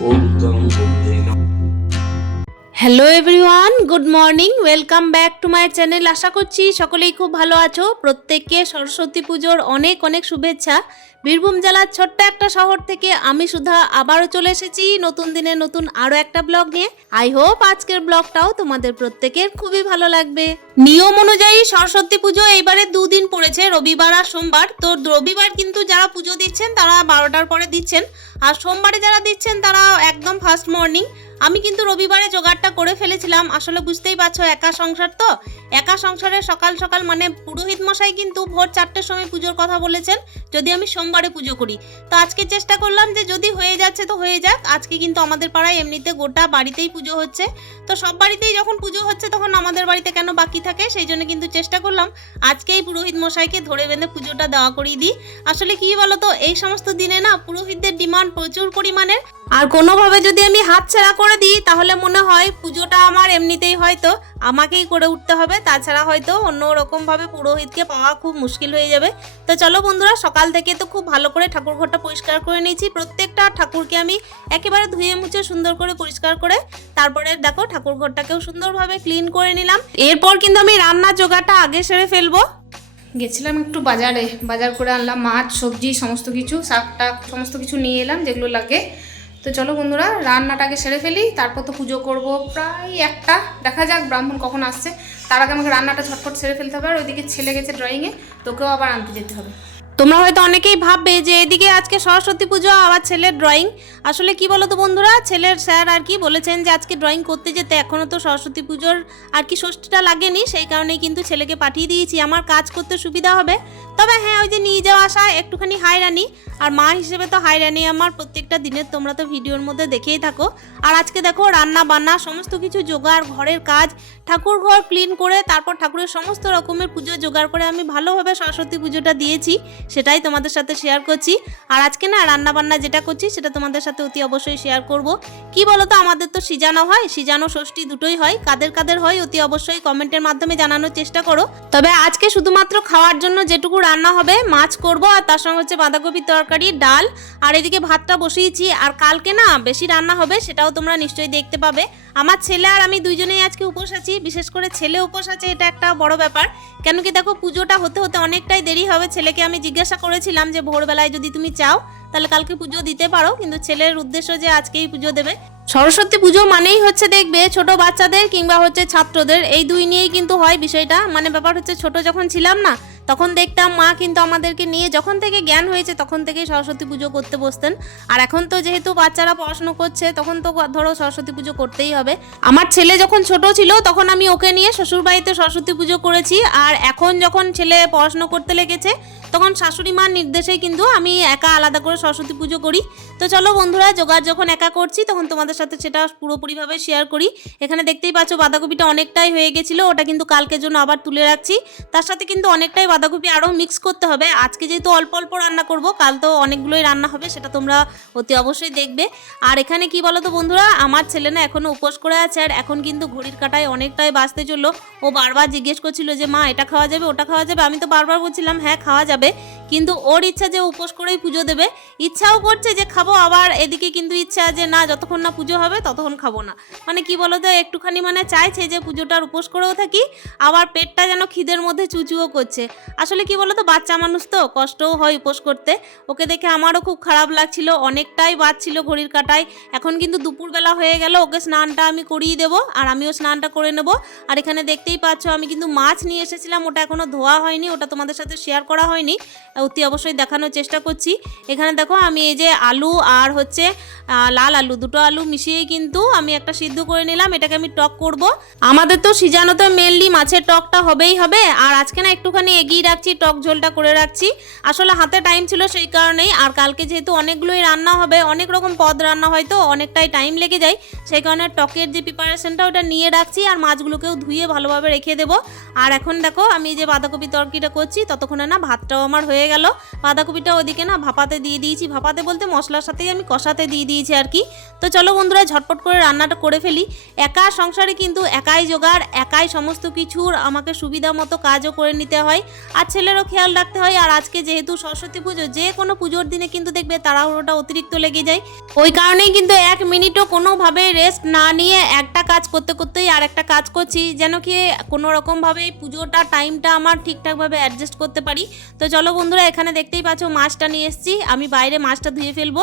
Olduktan olduk yayına. Hello everyone good morning welcome back to my channel আশা করছি সকলেই খুব ভালো আছো। প্রত্যেককে সরস্বতী পুজোর অনেক অনেক শুভেচ্ছা। বীরভূম জেলার ছোট্ট একটা শহর থেকে আমি সুধা আবারও চলে এসেছি নতুন দিনে নতুন আরও একটা ব্লগ নিয়ে। আই হোপ আজকের ব্লগটাও তোমাদের প্রত্যেকের খুবই ভালো লাগবে। নিয়ম অনুযায়ী সরস্বতী পুজো এইবারে দুদিন পড়েছে, রবিবার আর সোমবার। তো রবিবার কিন্তু যারা পুজো দিচ্ছেন তারা বারোটার পরে দিচ্ছেন। আর সোমবারে যারা দিচ্ছেন তারা একদম ফার্স্ট মর্নিং আমি কিন্তু রবিবারে জোগাড়টা করে ফেলেছিলাম। আসলে বুঝতেই পারছ, একা সংসার তো। একা সংসারে সকাল সকাল মানে পুরোহিত মশাই কিন্তু ভোর চারটের সময় পুজোর কথা বলেছেন, যদি আমি সোমবারে পুজো করি। তো আজকে চেষ্টা করলাম যে যদি হয়ে যাচ্ছে তো হয়ে যাক। আজকে কিন্তু আমাদের পাড়ায় এমনিতে গোটা বাড়িতেই পুজো হচ্ছে। তো সব বাড়িতেই যখন পুজো হচ্ছে তখন আমাদের বাড়িতে কেন বাকি থাকে সেই জন্য কিন্তু চেষ্টা করলাম। আজকেই পুরোহিত মশাইকে ধরে বেঁধে পুজোটা দেওয়া করিয়ে দিই। আসলে কি বলতো, এই সমস্ত দিনে না পুরোহিতদের ডিমান্ড প্রচুর পরিমাণের। আর কোনোভাবে যদি আমি হাতছাড়া করে দিই, তাহলে মনে হয় পুজোটা আমার এমনিতেই হয়তো আমাকেই করে উঠতে হবে। তাছাড়া হয়তো অন্য রকমভাবে পুরোহিতকে পাওয়া খুব মুশকিল হয়ে যাবে। তো চলো বন্ধুরা, সকাল থেকে তো খুব ভালো করে ঠাকুর ঘরটা পরিষ্কার করে নিয়েছি। প্রত্যেকটা ঠাকুরকে আমি একেবারে ধুয়ে মুছে সুন্দর করে পরিষ্কার করে তারপরে দেখো ঠাকুর ঘরটাকেও সুন্দরভাবে ক্লিন করে নিলাম। এরপর কিন্তু আমি রান্নার জোগাড়টা আগে সেরে ফেলব। গেছিলাম একটু বাজারে। বাজার করে আনলাম মাছ, সবজি, সমস্ত কিছু শাক টাক সমস্ত কিছু নিয়ে এলাম, যেগুলো লাগে। তো চলো বন্ধুরা, রান্নাটাকে সেরে ফেলি, তারপর তো পুজো করব প্রায় একটা। দেখা যাক ব্রাহ্মণ কখন আসছে। তার আগে আমাকে রান্নাটা ছটফট সেরে ফেলতে হবে, আর ওইদিকে ছেলে গেছে ড্রয়িংয়ে তোকেও আবার আনতে যেতে হবে। তোমরা হয়তো অনেকেই ভাববে যে এদিকে আজকে সরস্বতী পুজো, আবার ছেলের ড্রয়িং আসলে কি বলো তো বন্ধুরা, ছেলের স্যার আর কি বলেছেন যে আজকে ড্রয়িং করতে যেতে এখনও তো সরস্বতী পুজোর আর কি ষষ্ঠীটা লাগেনি, সেই কারণেই কিন্তু ছেলেকে পাঠিয়ে দিয়েছি। আমার কাজ করতে সুবিধা হবে। তবে হ্যাঁ ওই যে নিয়ে যাওয়া আসা, একটুখানি হাইরানি। আর মা হিসেবে তো হাইরানি আমার প্রত্যেকটা দিনের, তোমরা তো ভিডিওর মধ্যে দেখেই থাকো। আর আজকে দেখো রান্না বান্না সমস্ত কিছু, জোগাড়, ঘরের কাজ ঠাকুর ঘর ক্লিন করে তারপর ঠাকুরের সমস্ত রকমের পুজো জোগাড় করে আমি ভালোভাবে সরস্বতী পুজোটা দিয়েছি, সেটাই তোমাদের সাথে শেয়ার করছি। আর আজকে না রান্না বান্না যেটা করছি, সেটা তোমাদের সাথে অতি অবশ্যই শেয়ার করব। কি বলো তো আমাদের তো সিজানো হয়, সিজানো ষষ্ঠী দুটোই হয়, কাদের কাদের হয় অতি অবশ্যই কমেন্টের মাধ্যমে জানানোর চেষ্টা করো। তবে আজকে শুধুমাত্র খাওয়ার জন্য যেটুকু রান্না হবে, মাছ করব আর তার সঙ্গে হচ্ছে বাঁধাকপির তরকারি, ডাল, আর এদিকে ভাতটা বসিয়েছি। আর কালকে না বেশি রান্না হবে, সেটাও তোমরা নিশ্চয়ই দেখতে পাবে। আমার ছেলে আর আমি দুইজনেই আজকে উপোস আছি, বিশেষ করে ছেলে উপোস আছে, এটা একটা বড় ব্যাপার। কেন কি দেখো, পুজোটা হতে হতে অনেকটাই দেরি হবে। ছেলেকে আমি জিজ্ঞাসা করেছিলাম যে, ভোরবেলায় যদি তুমি চাও, তাহলে কালকে পুজো দিতে পারো। কিন্তু ছেলের উদ্দেশ্য যে আজকেই পুজো দেবে। সরস্বতী পুজো মানেই হচ্ছে দেখবে ছোট বাচ্চাদের কিংবা হচ্ছে ছাত্রদের। এই দুই নিয়েই কিন্তু হয় বিষয়টা। মানে ব্যাপার হচ্ছে, ছোট যখন ছিলাম না তখন দেখতাম মা কিন্তু আমাদেরকে নিয়ে যখন থেকে জ্ঞান হয়েছে তখন থেকেই সরস্বতী পুজো করতে বসতেন। আর এখন তো যেহেতু বাচ্চারা পড়াশুনো করছে, তখন তো ধরো সরস্বতী পুজো করতেই হবে। আমার ছেলে যখন ছোট ছিল তখন আমি ওকে নিয়ে শ্বশুরবাড়িতে সরস্বতী পুজো করেছি। আর এখন যখন ছেলে পড়াশুনো করতে লেগেছে, তখন শাশুড়ি মার নির্দেশেই কিন্তু আমি একা আলাদা করে সরস্বতী পুজো করি। তো চলো বন্ধুরা, জোগাড় যখন একা করছি, তখন তোমাদের সাথে সেটা পুরোপুরিভাবে শেয়ার করি। এখানে দেখতেই পাচ্ছ বাঁধাকপিটা অনেকটাই হয়ে গেছিল, ওটা কিন্তু কালকের জন্য আবার তুলে রাখছি। তার সাথে কিন্তু অনেকটাই বাঁধাকপি আরও মিক্স করতে হবে। আজকে যেহেতু অল্প অল্প রান্না করব, কাল তো অনেকগুলোই রান্না হবে, সেটা তোমরা অতি অবশ্যই দেখবে। আর এখানে কি বলো তো বন্ধুরা, আমার ছেলে না এখনও উপোস করে আছে, আর এখন কিন্তু ঘড়ির কাটায় অনেকটাই বাঁচতে চলল। ও বারবার জিজ্ঞেস করছিল যে, মা, এটা খাওয়া যাবে, ওটা খাওয়া যাবে? আমি তো বারবার বলছিলাম হ্যাঁ খাওয়া যাবে। কিন্তু ওর ইচ্ছা যে উপোস করেই পুজো দেবে, ইচ্ছাও করছে যে খাব, আবার এদিকে কিন্তু ইচ্ছা যে না, যতক্ষণ না পুজো হবে ততক্ষণ খাব না। মানে কি বলো তো, একটুখানি মানে চাইছে যে পুজোটার উপোস করেও থাকি, আবার পেটটা যেন খিদের মধ্যে চুচুও করছে। আসলে কি বলো তো, বাচ্চা মানুষ তো, কষ্টও হয় উপোস করতে। ওকে দেখে আমারও খুব খারাপ লাগছিল, অনেকটাই বাজছিল ঘড়ির কাটায়। এখন কিন্তু দুপুরবেলা হয়ে গেল, ওকে স্নানটা আমি করিয়ে দেবো, আর আমিও স্নানটা করে নেব। আর এখানে দেখতেই পাচ্ছ, আমি কিন্তু মাছ নিয়ে এসেছিলাম, ওটা এখনও ধোয়া হয়নি, ওটা তোমাদের সাথে শেয়ার করা হয়নি। অতি অবশ্যই দেখানোর চেষ্টা করছি। এখানে দেখো আমি এই যে আলু আর হচ্ছে লাল আলু, দুটো আলু মিশিয়েই কিন্তু আমি একটা সিদ্ধ করে নিলাম, এটাকে আমি টক করব। আমাদের তো সিজানোতে মেনলি মাছের টকটা হবেই হবে, আর আজকে না একটুখানি এগিয়ে রাখছি, টক ঝোলটা করে রাখছি। আসলে হাতে টাইম ছিল সেই কারণেই, আর কালকে যেহেতু অনেকগুলোই রান্না হবে, অনেক রকম পদ রান্না হয় তো অনেকটাই টাইম লেগে যায়, সেই কারণে টকের যে প্রিপারেশনটা ওটা নিয়ে রাখছি, আর মাছগুলোকেও ধুয়ে ভালোভাবে রেখে দেবো। আর এখন দেখো আমি যে বাঁধাকপি তরকিটা করছি, ততক্ষণে না ভাতটাও আমার হয়ে গেল। বাঁধাকপিটা ওদিকে না ভাপাতে দিয়ে দিয়েছি। ভাপাতে বলতে মশলার সাথেই আমি কষাতে দিয়ে দিয়েছি আর কি। তো চলো বন্ধুরা, ঝটপট করে রান্নাটা করে ফেলি। একা সংসারে কিন্তু একাই জোগাড়, একাই সমস্ত কিছুর আমাকে সুবিধা মতো কাজও করে নিতে হয় আর ছেলেরও খেয়াল রাখতে হয়। আর আজকে যেহেতু সরস্বতী পুজো, যে কোনো পুজোর দিনে কিন্তু দেখবে তাড়াহুড়োটা অতিরিক্ত লেগে যায়। ওই কারণেই কিন্তু এক মিনিটও কোনোভাবে রেস্ট না নিয়ে একটা কাজ করতে করতেই আর একটা কাজ করছি, যেন কি কোনো রকমভাবে পুজোটা টাইমটা আমার ঠিকঠাকভাবে অ্যাডজাস্ট করতে পারি। তো চলো বন্ধুরা এখানে দেখতেই পাচ্ছ, মাছটা নিয়ে এসেছি। আমি বাইরে মাছটা ধুয়ে ফেলব।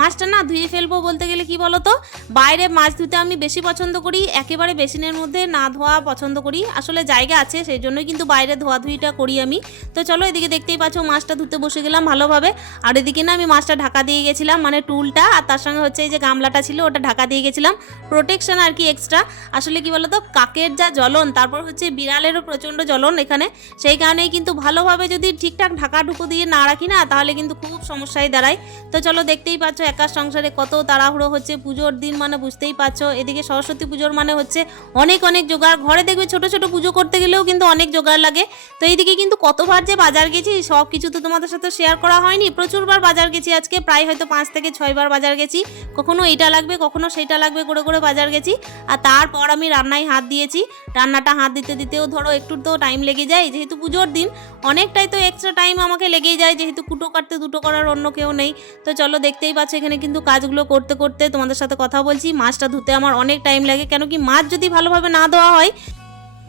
মাছটা না ধুয়ে ফেলব বলতে গেলে কি বলো তো বাইরে মাছ ধুতে আমি বেশি পছন্দ করি, একেবারে বেসিনের মধ্যে না ধোয়া পছন্দ করি। আসলে জায়গা আছে, সেই জন্যই কিন্তু বাইরে ধোয়াধুয়িটা করি আমি। তো চলো এদিকে দেখতেই পাচ্ছ, মাছটা ধুতে বসে গেলাম ভালোভাবে। আর এদিকে না আমি মাছটা ঢাকা দিয়ে গেছিলাম মানে টুলটা। আর তার সঙ্গে হচ্ছে এই যে গামলাটা ছিল, ওটা ঢাকা দিয়ে গেছিলাম। প্রোটেকশন আর কি এক্সট্রা আসলে কি বলতো, কাকের যা জ্বলন, তারপর হচ্ছে বিড়ালেরও প্রচণ্ড জ্বলন এখানে। সেই কারণেই কিন্তু ভালোভাবে যদি ঠিকঠাক ঢাকা ঢুকো দিয়ে না রাখি না তাহলে কিন্তু খুব সমস্যায় দাঁড়ায়। তো চলো দেখতেই পাচ্ছ একা সংসারে কত তাড়াহুড়ো হচ্ছে, পুজোর দিন মানে বুঝতেই পারছ এদিকে সরস্বতী পুজোর মানে হচ্ছে অনেক অনেক জোগাড়। ঘরে দেখবে ছোট ছোট পুজো করতে গেলেও কিন্তু অনেক জোগাড় লাগে। তো এইদিকে কিন্তু কতবার যে বাজার গেছি, সব কিছু তো তোমাদের সাথে শেয়ার করা হয়নি। প্রচুরবার বাজার গেছি আজকে, প্রায় হয়তো পাঁচ থেকে ছয়বার বাজার গেছি। কখনো এইটা লাগবে, কখনো সেইটা লাগবে, করে করে বাজার গেছি। আর তারপর আমি রান্নায় হাত দিয়েছি। রান্নাটা হাত দিতে, দিতেও ধরো একটু তো টাইম লেগে যায়, যেহেতু পুজোর দিন, অনেকটাই তো এক্সট্রা টাইম আমাকে লেগেই যায়, যেহেতু কুটো কাটতে দুটো করার অন্য কেউ নেই। তো চলো দেখতেই পাচ্ছ, এখানে কিন্তু কাজগুলো করতে করতে তোমাদের সাথে কথা বলছি। মাছটা ধুতে আমার অনেক টাইম লাগে, কেন কি মাছ যদি ভালোভাবে না দেওয়া হয়,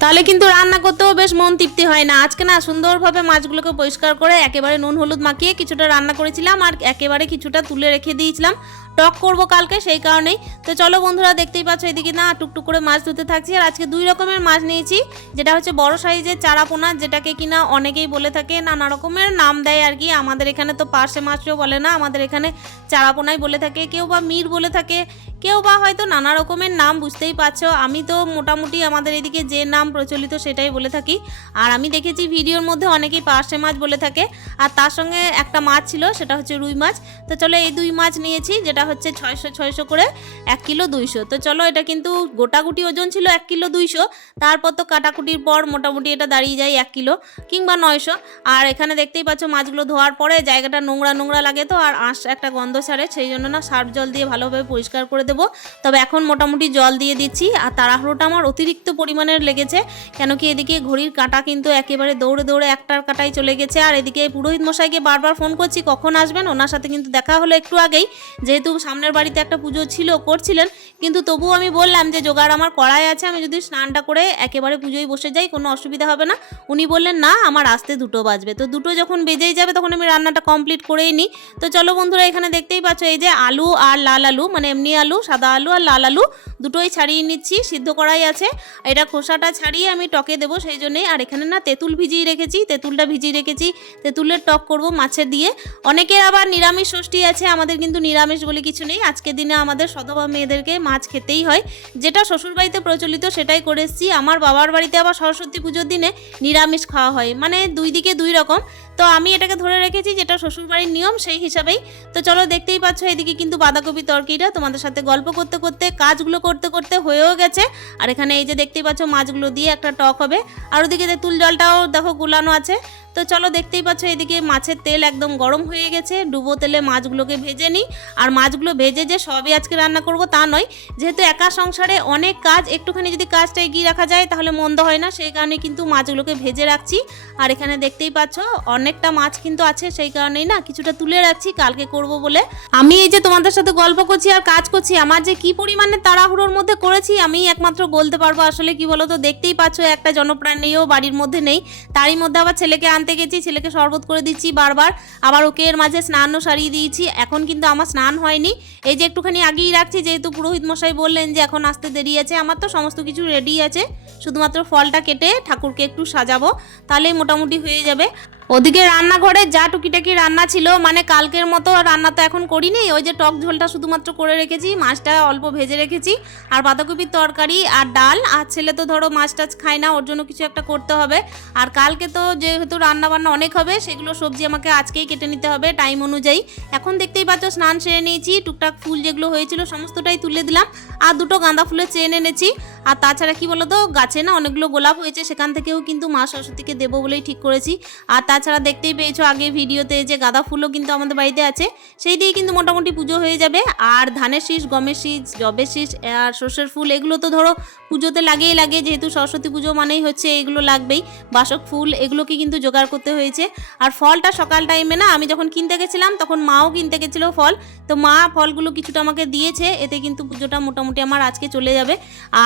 তাহলে কিন্তু রান্না করতেও বেশ মন তৃপ্তি হয় না। আজকে না সুন্দরভাবে মাছগুলোকে পরিষ্কার করে একেবারে নুন, হলুদ মাখিয়ে কিছুটা রান্না করেছিলাম আর একেবারে কিছুটা তুলে রেখে দিয়েছিলাম। টক করব কালকে, সেই কারণেই। তো চলো বন্ধুরা, দেখতেই পাচ্ছ এদিকে না টুকটুক করে মাছ ধুতে থাকছি। আর আজকে দুই রকমের মাছ নিয়েছি, যেটা হচ্ছে বড় সাইজের চারাপোনা, যেটাকে কিনা অনেকেই বলে থাকে নানা রকমের নাম দেয় আর কি। আমাদের এখানে তো পার্শে মাছও বলে না, আমাদের এখানে চারাপোনাই বলে থাকে। কেউ বা মির বলে থাকে, কেউ বা হয়তো নানা রকমের নাম বুঝতেই পারছ। আমি তো মোটামুটি আমাদের এদিকে যে নাম প্রচলিত সেটাই বলে থাকি। আর আমি দেখেছি ভিডিওর মধ্যে অনেকেই পার্শে মাছ বলে থাকে। আর তার সঙ্গে একটা মাছ ছিল, সেটা হচ্ছে রুই মাছ। তো চলো এই দুই মাছ নিয়েছি, যেটা হচ্ছে ছয়শো ছয়শো করে এক কিলো দুইশো। তো চলো এটা কিন্তু গোটাগুটি ওজন ছিল এক কিলো দুইশো। তারপর তো কাটাকুটির পর মোটামুটি এটা দাঁড়িয়ে যায় এক কিলো কিংবা নয়শো। আর এখানে দেখতেই পাচ্ছ মাছগুলো ধোয়ার পরে জায়গাটা নোংরা নোংরা লাগে তো, আর আঁশ একটা গন্ধ ছাড়ে। সেই জন্য না সার্ফ জল দিয়ে ভালোভাবে পরিষ্কার করে দেবো। তবে এখন মোটামুটি জল দিয়ে দিচ্ছি। আর তাড়াহুড়োটা আমার অতিরিক্ত পরিমাণের লেগেছে কেন কি এদিকে ঘড়ির কাঁটা কিন্তু একেবারে দৌড়ে দৌড়ে একটার কাঁটাই চলে গেছে। আর এদিকে পুরোহিত মশাইকে বারবার ফোন করছি, কখন আসবেন? ওনার সাথে কিন্তু দেখা হলো একটু আগেই। যেহেতু সামনের বাড়িতে একটা পুজো ছিল, করছিলেন। কিন্তু তবুও আমি বললাম যে, জোগাড় আমার কড়াই আছে, আমি যদি স্নানটা করে একেবারে পুজোয় বসে যাই, কোনো অসুবিধা হবে না। উনি বললেন, না, আমার আসতে দুটো বাজবে। তো দুটো যখন বেজেই যাবে, তখন আমি রান্নাটা কমপ্লিট করেই নিই। তো চলো বন্ধুরা, এখানে দেখতেই পাচ্ছ, এই যে আলু আর লাল আলু মানে এমনি আলু, সাদা আলু আর লাল আলু, দুটোই ছাড়িয়ে নিচ্ছি, সিদ্ধ করাই আছে। এটা খোসাটা ছাড়িয়ে আমি টকে দেবো সেই জন্যেই। আর এখানে না, তেঁতুল ভিজিয়ে রেখেছি, তেঁতুলটা ভিজিয়ে রেখেছি, তেঁতুলের টক করব মাছের দিয়ে। অনেকের আবার নিরামিষ ষষ্ঠী আছে, আমাদের কিন্তু নিরামিষ বলে কিছু নেই। আজকের দিনে আমাদের সধবা মেয়েদেরকে মাছ খেতেই হয়। যেটা শ্বশুরবাড়িতে প্রচলিত সেটাই করে এসেছি। আমার বাবার বাড়িতে আবার সরস্বতী পুজোর দিনে নিরামিষ খাওয়া হয়। মানে দুই দিকে দুই রকম। তো আমি এটাকে ধরে রেখেছি যেটা শ্বশুরবাড়ির নিয়ম, সেই হিসাবেই। তো চলো দেখতেই পাচ্ছ এদিকে কিন্তু বাঁধাকপি তরকিটা তোমাদের সাথে গল্প করতে করতে, কাজগুলো করতে করতে হয়েও গেছে। আর এখানে এই যে দেখতেই পাচ্ছ মাছগুলো দিয়ে একটা টক হবে। আর ওদিকে তুল জলটাও দেখো গুলানো আছে। তো চলো দেখতেই পাচ্ছ এদিকে মাছের তেল একদম গরম হয়ে গেছে। ডুবো তেলে মাছগুলোকে ভেজে নিই। আর মাছগুলো ভেজে যে সবই আজকে রান্না করব তা নয়। যেহেতু একা সংসারে অনেক কাজ, একটুখানি যদি কাজটা এগিয়ে রাখা যায় তাহলে মন্দ হয় না। সেই কারণে কিন্তু মাছগুলোকে ভেজে রাখছি। আর এখানে দেখতেই পাচ্ছ অনেকটা মাছ কিন্তু আছে, সেই কারণেই না কিছুটা তুলে রাখছি, কালকে করব বলে। আমি এই যে তোমাদের সাথে গল্প করছি আর কাজ করছি, আমার যে কি পরিমাণে তাড়াহুড়োর মধ্যে করেছি আমি একমাত্র বলতে পারব আসলে কি বলো তো দেখতেই পাচ্ছ একটা জনপ্রাণীও বাড়ির মধ্যে নেই। তারই মধ্যে আবার ছেলেকে আনতে গেছি, ছেলেকে শরবত করে দিচ্ছি বারবার, আবার ওকে এর মাঝে স্নানও সারিয়ে দিয়েছি, এখন কিন্তু আমার স্নান হয়নি। এই যে একটুখানি আগেই রাখছি, যেহেতু পুরোহিত মশাই বললেন যে এখন আসতে দেরি আছে, আমার তো সমস্ত কিছু রেডি আছে, শুধুমাত্র ফলটা কেটে ঠাকুরকে একটু সাজাবো, তাহলেই মোটামুটি হয়ে যাবে। ওদিকে রান্নাঘরে যা টুকিটাকি রান্না ছিল মানে কালকের মতো রান্না তো এখন করিনি, ওই যে টক ঝোলটা শুধুমাত্র করে রেখেছি, মাছটা অল্প ভেজে রেখেছি, আর বাঁধাকপির তরকারি আর ডাল, আর ছেলে তো ধরো মাছ টাছ খায় না, ওর জন্য কিছু একটা করতে হবে, আর কালকে তো যেহেতু রান্না বান্না অনেক হবে, সেগুলো সবজি আমাকে আজকেই কেটে নিতে হবে টাইম অনুযায়ী। এখন দেখতেই পাচ্ছ, স্নান সেরে নিয়েছি, টুকটাক ফুল যেগুলো হয়েছিল, সমস্তটাই তুলে দিলাম, আর দুটো গাঁদা ফুলের চেন এনেছি আর তাছাড়া কি বলতো, গাছে না অনেকগুলো গোলাপ হয়েছে, সেখান থেকেও কিন্তু মা সরস্বতীকে দেবো বলেই ঠিক করেছি। আর তাছাড়া দেখতেই পেয়েছ আগে ভিডিওতে যে গাঁদা ফুলও কিন্তু আমাদের বাড়িতে আছে, সেই দিয়ে কিন্তু মোটামুটি পুজো হয়ে যাবে। আর ধানের শীষ, গমের শীষ, জবের শীষ, আর সর্ষের ফুল, এগুলো তো ধরো পুজোতে লাগেই লাগে, যেহেতু সরস্বতী পুজো মানেই হচ্ছে এগুলো লাগবেই। বাসক ফুল, এগুলোকে কিন্তু জোগাড় করতে হয়েছে। আর ফলটা সকাল টাইমে না, আমি যখন কিনতে গেছিলাম, তখন মাও কিনতে গেছিল ফল। তো মা ফলগুলো কিছুটা আমাকে দিয়েছে, এতে কিন্তু পুজোটা মোটামুটি আমার আজকে চলে যাবে।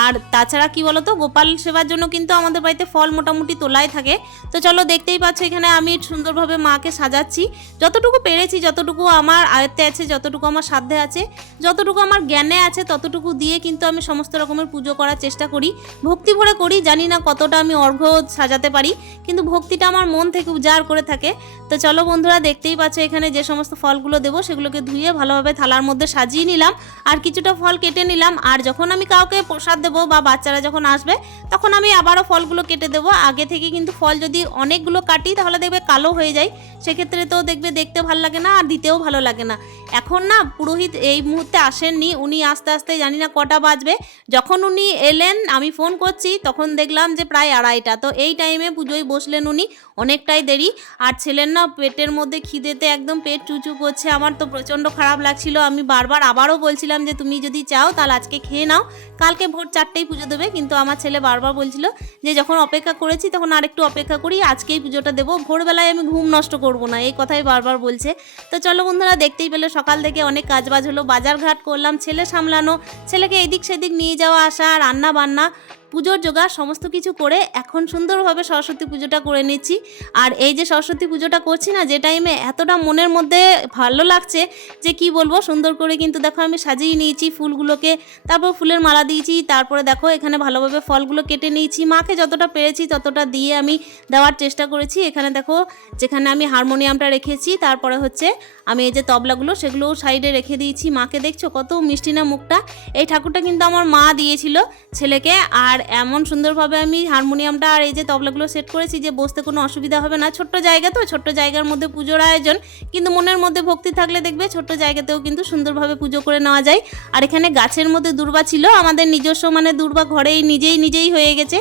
আর তাছাড়া কি বলতো, গোপাল সেবার জন্য কিন্তু আমাদের বাড়িতে ফল মোটামুটি তোলাই থাকে। তো চলো দেখতেই পাচ্ছ এখানে আমি সুন্দরভাবে মাকে সাজাচ্ছি। যতটুকু পেরেছি, যতটুকু আমার আয়ত্তে আছে, যতটুকু আমার সাধ্যে আছে, যতটুকু আমার জ্ঞানে আছে, ততটুকু দিয়ে কিন্তু আমি সমস্ত রকমের পুজো করার চেষ্টা করি। ভক্তি ভরে করি, জানি না কতটা আমি অর্ঘ্য সাজাতে পারি, কিন্তু ভক্তিটা আমার মন থেকে উজাড় করে থাকে। তো চলো বন্ধুরা, দেখতেই পাচ্ছ এখানে যে সমস্ত ফলগুলো দেবো, সেগুলোকে ধুয়ে ভালোভাবে থালার মধ্যে সাজিয়ে নিলাম। আর কিছুটা ফল কেটে নিলাম, আর যখন আমি কাউকে প্রসাদ দেবো বা বাচ্চারা যখন আসবে, তখন আমি আবারও ফলগুলো কেটে দেবো। আগে থেকে কিন্তু ফল যদি অনেকগুলো কাটি, তাহলে দেখবে কালো হয়ে যায়। সেক্ষেত্রে তো দেখবে দেখতে ভালো লাগে না, আর দিতেও ভালো লাগে না। এখন না পুরোহিত এই মুহূর্তে আসেননি। উনি আস্তে আস্তে জানি না কটা বাজবে। যখন উনি এলেন, আমি ফোন করছি, তখন দেখলাম যে প্রায় আড়াইটা। তো এই টাইমে পুজোয় বসলেন উনি। অনেকটাই দেরি। আর ছেলের না পেটের মধ্যে খিদেতে একদম পেট চুচু করছে। আমার তো প্রচণ্ড খারাপ লাগছিল। আমি বারবার আবারও বলছিলাম যে, তুমি যদি চাও তাহলে আজকে খেয়ে নাও। কালকে ভোর চারটেই পুজো দেবে। কিন্তু আমার ছেলে বারবার বলছিল যে, যখন অপেক্ষা করেছি তখন আরেকটু অপেক্ষা করি, আজকেই পুজোটা দেবো। ভোরবেলায় আমি ঘুম নষ্ট করব না। এই কথাই বারবার বলছে। তো চলো বন্ধুরা, দেখতেই পেলে সকাল থেকে অনেক কাজবাজ হলো। বাজার ঘাট করলাম, ছেলে সামলানো, ছেলেকে এদিক সেদিক নিয়ে যাওয়া, আসা রান্না বান্না পুজোর জোগাড়, সমস্ত কিছু করে এখন সুন্দরভাবে সরস্বতী পুজোটা করে নিচ্ছি। আর এই যে সরস্বতী পুজোটা করছি না, যে টাইমে এতটা মনের মধ্যে ভালো লাগছে যে কি বলব, সুন্দর করে কিন্তু দেখো আমি সাজিয়ে নিয়েছি ফুলগুলোকে। তারপর ফুলের মালা দিয়েছি, তারপরে দেখো এখানে ভালোভাবে ফলগুলো কেটে নিয়েছি। মাকে যতটা পেরেছি ততটা দিয়ে আমি দেওয়ার চেষ্টা করেছি। এখানে দেখো যেখানে আমি হারমোনিয়ামটা রেখেছি, তারপরে হচ্ছে আমি এই যে তবলাগুলো সেগুলোও সাইডে রেখে দিয়েছি। মাকে দেখছ কত মিষ্টি না মুখটা। এই ঠাকুরটা কিন্তু আমার মা দিয়েছিল ছেলেকে। আর এমন সুন্দরভাবে আমি হারমোনিয়ামটা আর এই যে তবলাগুলো সেট করেছি যে বসতে কোনো অসুবিধা হবে না। ছোট্ট জায়গা তো, ছোট্ট জায়গার মধ্যে পুজোর আয়োজন। কিন্তু মনের মধ্যে ভক্তি থাকলে দেখবে ছোট্ট জায়গাতেও কিন্তু সুন্দরভাবে পুজো করে নেওয়া যায়। আর এখানে গাছের মধ্যে দুর্বা ছিল, আমাদের নিজস্ব মানে দুর্বা ঘরেই নিজেই নিজেই হয়ে গেছে।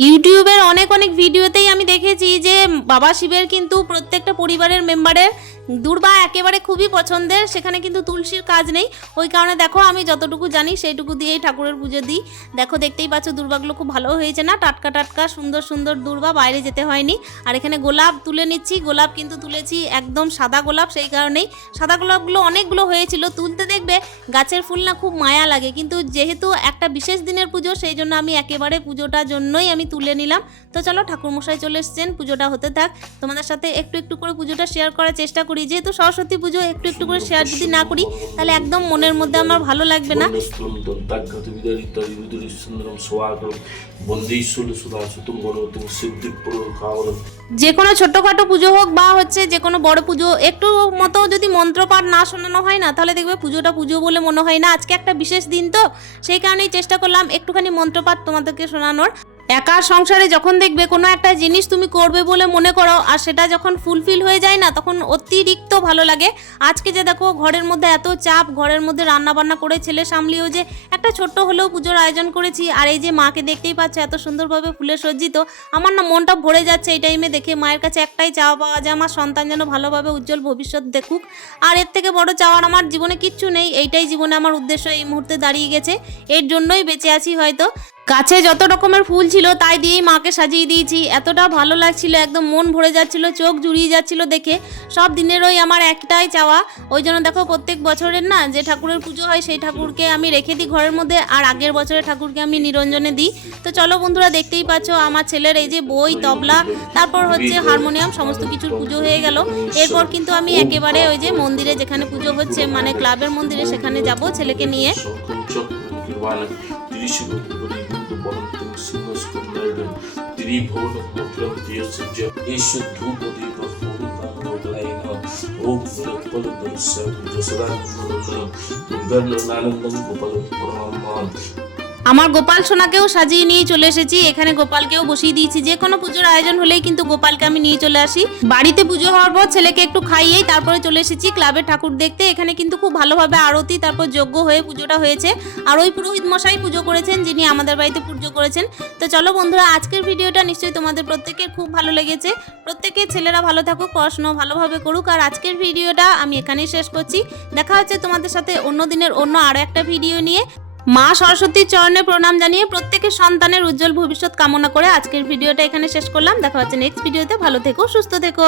ইউটিউবের অনেক অনেক ভিডিওতেই আমি দেখেছি যে বাবা শিবের কিন্তু প্রত্যেকটা পরিবারের মেম্বারের দুর্বা একেবারে খুবই পছন্দের, সেখানে কিন্তু তুলসীর কাজ নেই। ওই কারণে দেখো আমি যতটুকু জানি সেইটুকু দিয়েই ঠাকুরের পুজো দিই। দেখো দেখতেই পাচ্ছ দুর্বাগুলো খুব ভালো হয়েছে না? টাটকা টাটকা, সুন্দর সুন্দর দুর্বা, বাইরে যেতে হয়নি। আর এখানে গোলাপ তুলে নিচ্ছি, গোলাপ কিন্তু তুলেছি একদম সাদা গোলাপ, সেই কারণেই। সাদা গোলাপগুলো অনেকগুলো হয়েছিল, তুলতে দেখবে গাছের ফুল না খুব মায়া লাগে। কিন্তু যেহেতু একটা বিশেষ দিনের পুজো, সেই জন্য আমি একেবারে পুজোটার জন্যই আমি তুলে নিলাম। তো চলো ঠাকুরমশাই চলে এসছেন, পুজোটা হতে থাক। তোমাদের সাথে একটু একটু করে পুজোটা শেয়ার করার চেষ্টা করি। যেহেতু সরস্বতী পুজো একটু একটু করে শেয়ার যদি না করি তাহলে একদম মনের মধ্যে আমার ভালো লাগবে না। যে কোনো ছোট্টখাটো পুজো হোক বা হচ্ছে যে কোনো বড় পুজো একটু মতো যদি মন্ত্রপাঠ না শোনানো হয় না তাহলে দেখবে পুজোটা পুজো বলে মনে হয় না। আজকে একটা বিশেষ দিন তো সেই কারণেই চেষ্টা করলাম একটুখানি মন্ত্রপাঠ তোমাদেরকে শোনানোর। একা সংসারে যখন দেখবে কোনো একটা জিনিস তুমি করবে বলে মনে করো, আর সেটা যখন ফুলফিল হয়ে যায় না, তখন অতিরিক্ত ভালো লাগে। আজকে যে দেখো ঘরের মধ্যে এত চাপ, ঘরের মধ্যে রান্না বান্না করে ছেলে সামলিয়েও যে একটা ছোট্ট হলেও পুজোর আয়োজন করেছি, আর এই যে মাকে দেখতেই পাচ্ছ এত সুন্দরভাবে ফুলে সজ্জিত, আমার না মনটা ভরে যাচ্ছে এই টাইমে দেখে মায়ের কাছে একটাই চাওয়া পাওয়া যায় আমার সন্তান যেন ভালোভাবে উজ্জ্বল ভবিষ্যৎ দেখুক। আর এর থেকে বড় চাওয়ার আমার জীবনে কিচ্ছু নেই, এইটাই জীবনে আমার উদ্দেশ্য এই মুহূর্তে দাঁড়িয়ে গেছে, এর জন্যই বেঁচে আছি হয়তো। গাছে যত রকমের ফুল ছিল তাই দিয়েই মাকে সাজিয়ে দিয়েছি এতটা ভালো লাগছিল একদম মন ভরে যাচ্ছিল চোখ জুড়িয়ে যাচ্ছিল দেখে সব দিনের ওই আমার একটাই চাওয়া ওই জন্য দেখো প্রত্যেক বছরের না যে ঠাকুরের পুজো হয় সেই ঠাকুরকে আমি রেখে দিই ঘরের মধ্যে আর আগের বছরের ঠাকুরকে আমি নিরঞ্জনে দিই তো চলো বন্ধুরা দেখতেই পাচ্ছ আমার ছেলের এই যে বই তবলা তারপর হচ্ছে হারমোনিয়াম সমস্ত কিছুর পুজো হয়ে গেল এরপর কিন্তু আমি একেবারে ওই যে মন্দিরে যেখানে পুজো হচ্ছে মানে ক্লাবের মন্দিরে সেখানে যাব ছেলেকে নিয়ে సుఖసుకుందరుడు త్రిభువన పుత్రం దియసించ యేసు ధూపది భక్తుడైన ఓం గొప్పలు దశ దశరానందం గొప్పలు పురమ్మ আমার গোপাল সোনাকেও সাজিয়ে নিয়ে চলে এসেছি। এখানে গোপালকেও বসিয়ে দিয়েছি। যে কোনো পুজোর আয়োজন হলেই কিন্তু গোপালকে আমি নিয়ে চলে আসি। বাড়িতে পুজো হওয়ার পর ছেলেকে একটু খাইয়েই তারপরে চলে এসেছি ক্লাবের ঠাকুর দেখতে। এখানে কিন্তু খুব ভালোভাবে আরতি, তারপর যজ্ঞ হয়ে পুজোটা হয়েছে। আর ওই পুরোহিত মশাই পুজো করেছেন, যিনি আমাদের বাড়িতে পুজো করেছেন। তো চলো বন্ধুরা, আজকের ভিডিওটা নিশ্চয়ই তোমাদের প্রত্যেকের খুব ভালো লেগেছে। প্রত্যেকের ছেলেরা ভালো থাকুক পড়াশোনা ভালোভাবে করুক। আর আজকের ভিডিওটা আমি এখানেই শেষ করছি। দেখা হচ্ছে তোমাদের সাথে অন্য দিনের অন্য আরও একটা ভিডিও নিয়ে। মা সরস্বতীর চরণে প্রণাম জানিয়ে প্রত্যেকের সন্তানের উজ্জ্বল ভবিষ্যৎ কামনা করে আজকের ভিডিওটা এখানে শেষ করলাম। দেখা হচ্ছে নেক্সট ভিডিওতে। ভালো থেকো, সুস্থ থেকো।